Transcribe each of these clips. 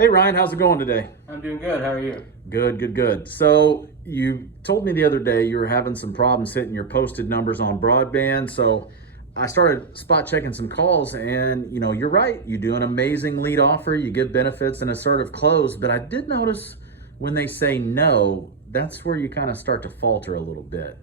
Hey Ryan, how's it going today? I'm doing good. How are you? Good, good, good. So you told me the other day you were having some problems hitting your posted numbers on broadband. So I started spot checking some calls and you're right. You do an amazing lead offer, you give benefits and assertive close, but I did notice when they say no, that's where you kind of start to falter a little bit.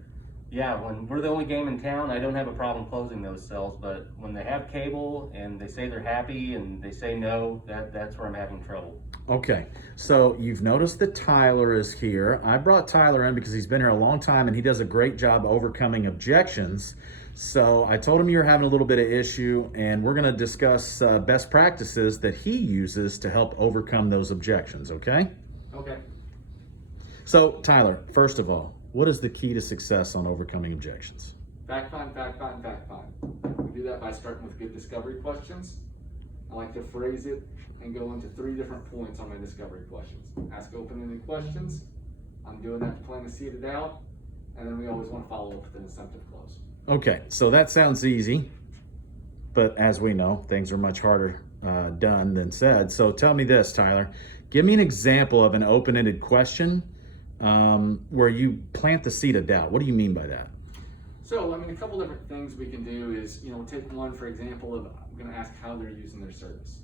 Yeah, when we're the only game in town, I don't have a problem closing those sales. But when they have cable and they say they're happy and they say no, that's where I'm having trouble. Okay, so you've noticed that Tyler is here. I brought Tyler in because he's been here a long time and he does a great job overcoming objections. So I told him you're having a little bit of issue and we're gonna discuss best practices that he uses to help overcome those objections, okay? Okay. So Tyler, first of all, what is the key to success on overcoming objections? Fact find, fact find, fact find. We do that by starting with good discovery questions. I like to phrase it and go into 3 different points on my discovery questions. Ask open-ended questions. I'm doing that to plan to seed it out. And then we always want to follow up with an assumptive close. Okay, so that sounds easy, but as we know, things are much harder done than said. So tell me this, Tyler. Give me an example of an open-ended question where you plant the seed of doubt. What do you mean by that? So, a couple different things we can do is, take one, for example, of I'm going to ask how they're using their service.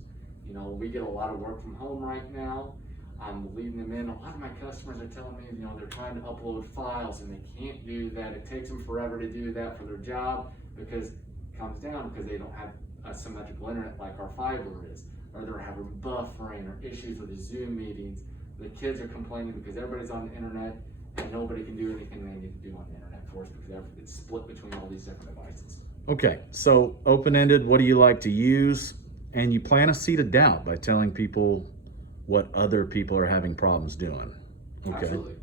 We get a lot of work from home right now. I'm leading them in. A lot of my customers are telling me, they're trying to upload files and they can't do that. It takes them forever to do that for their job because it comes down because they don't have a symmetrical internet like our fiber is, or they're having buffering or issues with the Zoom meetings. The kids are complaining because everybody's on the internet and nobody can do anything they need to do on the internet for us because it's split between all these different devices. Okay, so open-ended, what do you like to use? And you plant a seed of doubt by telling people what other people are having problems doing. Okay. Absolutely.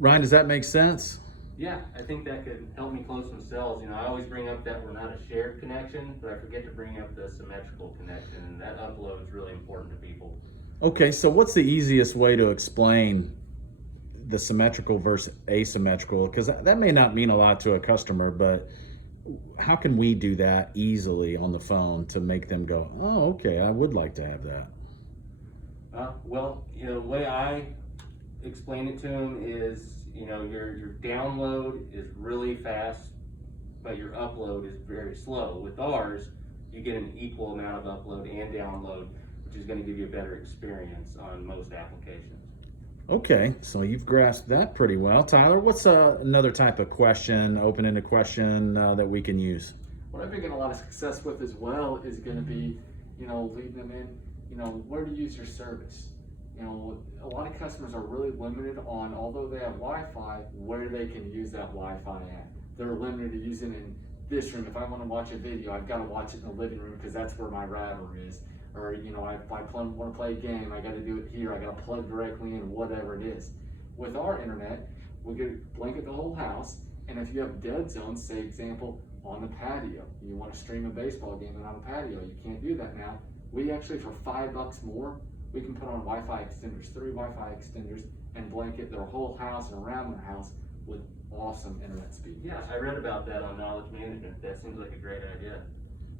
Ryan, does that make sense? Yeah, I think that could help me close some sales. I always bring up that we're not a shared connection, but I forget to bring up the symmetrical connection, and that upload is really important to people. Okay, so what's the easiest way to explain the symmetrical versus asymmetrical? Because that may not mean a lot to a customer, but how can we do that easily on the phone to make them go, oh, okay, I would like to have that? The way I explain it to them is, your download is really fast, but your upload is very slow. With ours, you get an equal amount of upload and download, which is going to give you a better experience on most applications. Okay, so you've grasped that pretty well. Tyler, what's another type of question, open-ended question that we can use? What I've been getting a lot of success with as well is going to be, leading them in, where to use your service. A lot of customers are really limited on, although they have Wi-Fi, where they can use that Wi-Fi at. They're limited to using it in this room. If I want to watch a video, I've got to watch it in the living room because that's where my router is. Or, if I want to play a game, I got to do it here. I got to plug directly in, whatever it is. With our internet, we could blanket the whole house. And if you have dead zones, say example, on the patio, you want to stream a baseball game and on the patio, you can't do that now. We actually, for $5 more, we can put on Wi-Fi extenders, 3 Wi-Fi extenders, and blanket their whole house and around their house with awesome internet speed. Yeah, I read about that on knowledge management. That seems like a great idea.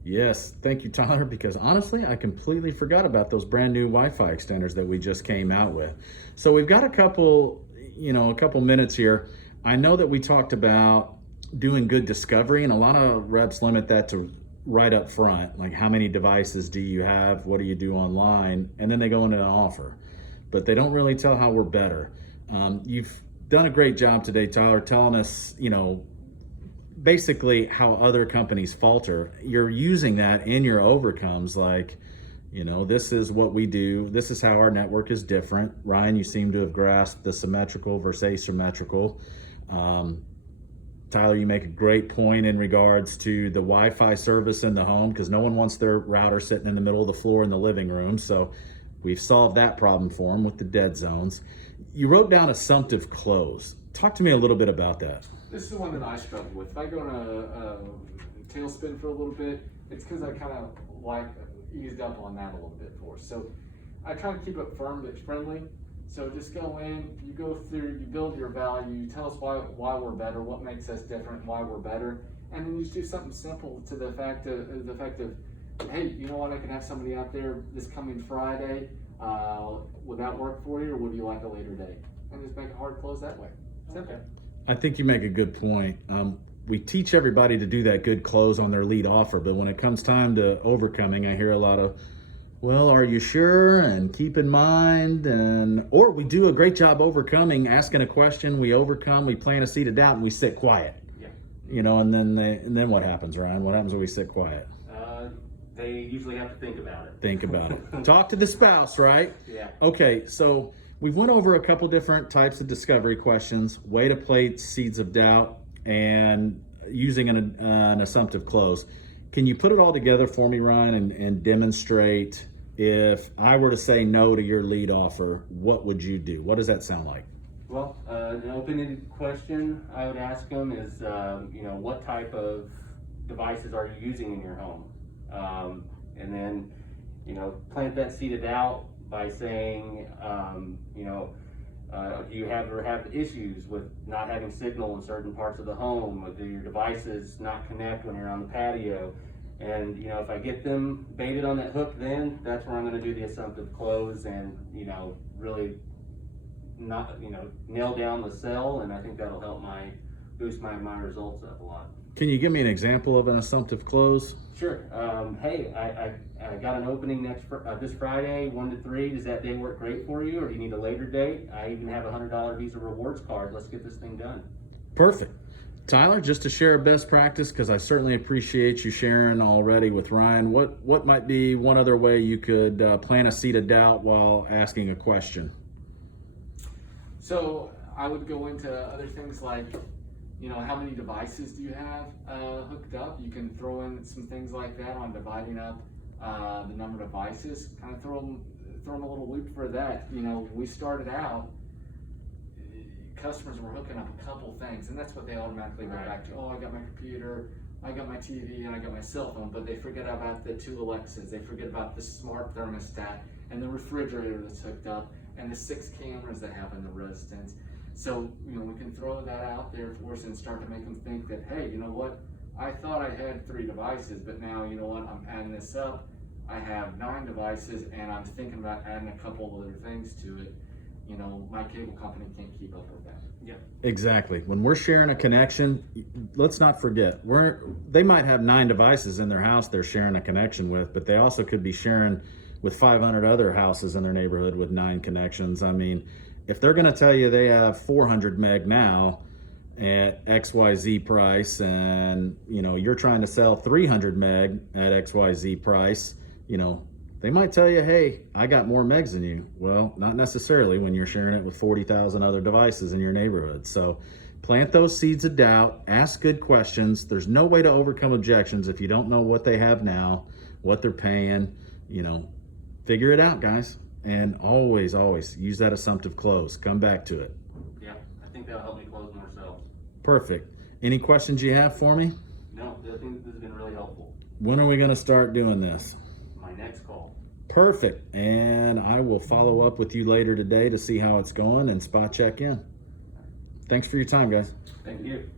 Yes, thank you, Tyler, because honestly, I completely forgot about those brand new Wi-Fi extenders that we just came out with. So we've got a couple minutes here. I know that we talked about doing good discovery, and a lot of reps limit that to right up front, like how many devices do you have, what do you do online, and then they go into an offer. But they don't really tell how we're better. You've done a great job today, Tyler, telling us, basically how other companies falter. You're using that in your overcomes, like, this is what we do. This is how our network is different. Ryan, you seem to have grasped the symmetrical versus asymmetrical. Tyler, you make a great point in regards to the Wi-Fi service in the home because no one wants their router sitting in the middle of the floor in the living room. So we've solved that problem for them with the dead zones. You wrote down assumptive close. Talk to me a little bit about that. This is the one that I struggle with. If I go in a tailspin for a little bit, it's because I kind of eased up on that a little bit for us. So I try to keep it firm but friendly. So just go in, you go through, you build your value, you tell us why we're better, what makes us different, why we're better, and then you just do something simple to the effect of hey, you know what, I can have somebody out there this coming Friday, would that work for you, or would you like a later date? And just make a hard close that way. Simple. Okay. I think you make a good point. We teach everybody to do that good close on their lead offer, but when it comes time to overcoming, I hear a lot of, well, are you sure? And keep in mind, or we do a great job overcoming, asking a question, we overcome, we plant a seed of doubt, and we sit quiet. Yeah. You know, and then what happens, Ryan? What happens when we sit quiet? They usually have to think about it. Think about it. Talk to the spouse, right? Yeah. Okay, so we've went over a couple different types of discovery questions, way to plant seeds of doubt, and using an assumptive close. Can you put it all together for me, Ryan, and demonstrate if I were to say no to your lead offer, what would you do? What does that sound like? Well, an open-ended question I would ask them is, what type of devices are you using in your home? And then, plant that seed of doubt by saying, do you ever have issues with not having signal in certain parts of the home? Do your devices not connect when you're on the patio? And, if I get them baited on that hook, then that's where I'm going to do the assumptive close and, really not, nail down the sell. And I think that'll help boost my results up a lot. Can you give me an example of an assumptive close? Sure. Hey, I got an opening this Friday, 1 to 3. Does that day work great for you, or do you need a later date? I even have a $100 Visa rewards card. Let's get this thing done. Perfect. Tyler, just to share a best practice, because I certainly appreciate you sharing already with Ryan, what might be one other way you could plant a seed of doubt while asking a question? So I would go into other things like, how many devices do you have hooked up? You can throw in some things like that on dividing up the number of devices. Kind of throw them a little loop for that. When we started out, customers were hooking up a couple things, and that's what they automatically go back to. Oh, I got my computer, I got my TV, and I got my cell phone, but they forget about the 2 Alexas, they forget about the smart thermostat, and the refrigerator that's hooked up, and the 6 cameras they have in the residence. So, we can throw that out there for us and start to make them think that, hey, you know what, I thought I had 3 devices, but now, you know what, I'm adding this up, I have 9 devices, and I'm thinking about adding a couple of other things to it. My cable company can't keep up with that. Yeah. Exactly. When we're sharing a connection, let's not forget, they might have 9 devices in their house they're sharing a connection with, but they also could be sharing with 500 other houses in their neighborhood with 9 connections. I mean, if they're going to tell you they have 400 meg now at XYZ price, and you're trying to sell 300 meg at XYZ price, they might tell you, hey, I got more megs than you. Well, not necessarily when you're sharing it with 40,000 other devices in your neighborhood. So plant those seeds of doubt, ask good questions. There's no way to overcome objections if you don't know what they have now, what they're paying. Figure it out, guys. And always, always use that assumptive close. Come back to it. Yeah, I think that'll help me close more sales. Perfect. Any questions you have for me? No, I think this has been really helpful. When are we going to start doing this? My next call. Perfect. And I will follow up with you later today to see how it's going and spot check in. Thanks for your time, guys. Thank you.